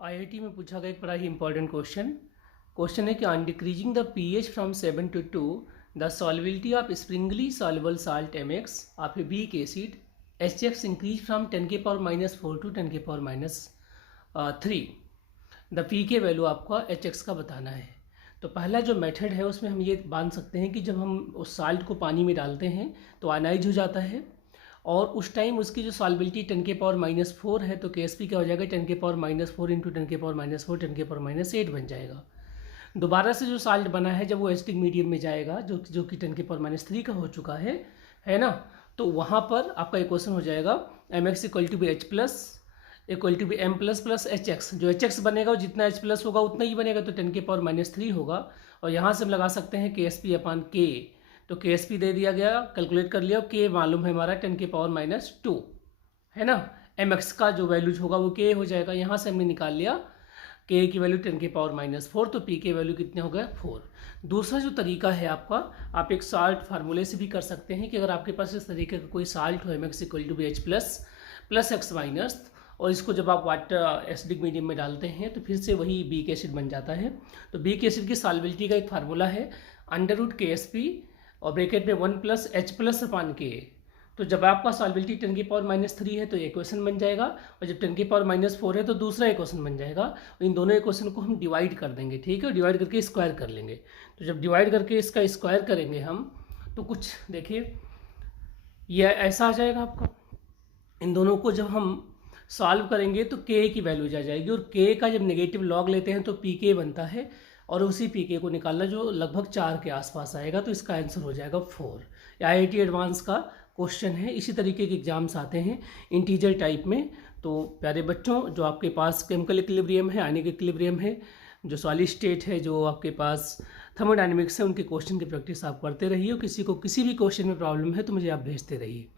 IIT में पूछा गया एक बड़ा ही इंपॉर्टेंट क्वेश्चन है कि on decreasing the pH from 7 to 2 the solubility of Sprüngli soluble salt MX of a weak acid HX increase from 10⁻⁴ to 10⁻3। The P के value आपका HX का बताना है। तो पहला जो मेथड है उसमें हम ये मान सकते हैं कि जब हम उस साल्ट को पानी में डालते हैं तो आयनाइज हो जाता है और उस टाइम उसकी जो सॉल्बिलिटी 10⁻⁴ है तो KSP क्या हो जाएगा 10⁻⁴ इंटू 10⁻⁴ 10⁻8 बन जाएगा। दोबारा से जो साल्ट बना है जब वो एसिडिक मीडियम में जाएगा जो कि 10⁻³ का हो चुका है ना, तो वहाँ पर आपका इक्वेशन हो जाएगा MX = H plus = M plus HX। जो HX बनेगा वो जितना H प्लस होगा उतना ही बनेगा, तो 10⁻³ होगा। और यहाँ से हम लगा सकते हैं KSP/K। तो KSP दे दिया गया, कैलकुलेट कर लिया, K मालूम है हमारा 10⁻² है ना। MX का जो वैल्यूज होगा वो K हो जाएगा। यहाँ से हमने निकाल लिया K की वैल्यू 10⁻⁴, तो P के वैल्यू कितने हो गए 4। दूसरा जो तरीका है आपका, आप एक साल्ट फार्मूले से भी कर सकते हैं कि अगर आपके पास इस तरीके का कोई साल्ट हो MX = H प्लस X-, और इसको जब आप वाटर एसिडिक मीडियम में डालते हैं तो फिर से वही बीक एसिड बन जाता है। तो बीक एसिड की सॉल्बिलिटी का एक फार्मूला है √KSP और ब्रैकेट में 1 + H+/K। तो जब आपका सॉल्बिलिटी 10⁻³ है तो इक्वेशन बन जाएगा, और जब 10⁻⁴ है तो दूसरा इक्वेशन बन जाएगा। इन दोनों इक्वेशन को हम डिवाइड कर देंगे, ठीक है, डिवाइड करके स्क्वायर कर लेंगे। तो जब डिवाइड करके इसका स्क्वायर करेंगे हम तो कुछ देखिए यह ऐसा आ जाएगा आपका। इन दोनों को जब हम सॉल्व करेंगे तो K की वैल्यू आ जाएगी, और K का जब नेगेटिव लॉग लेते हैं तो PK बनता है, और उसी PK को निकालना जो लगभग 4 के आसपास आएगा, तो इसका आंसर हो जाएगा 4। IIT एडवांस का क्वेश्चन है। इसी तरीके के एग्जाम्स आते हैं इंटीजर टाइप में। तो प्यारे बच्चों, जो आपके पास केमिकल इक्विलिब्रियम है, आयनिक इक्विलिब्रियम है, जो सॉलिड स्टेट है, जो आपके पास थर्मोडायनेमिक्स है, उनके क्वेश्चन की प्रैक्टिस आप करते रहिए। किसी को किसी भी क्वेश्चन में प्रॉब्लम है तो मुझे आप भेजते रहिए।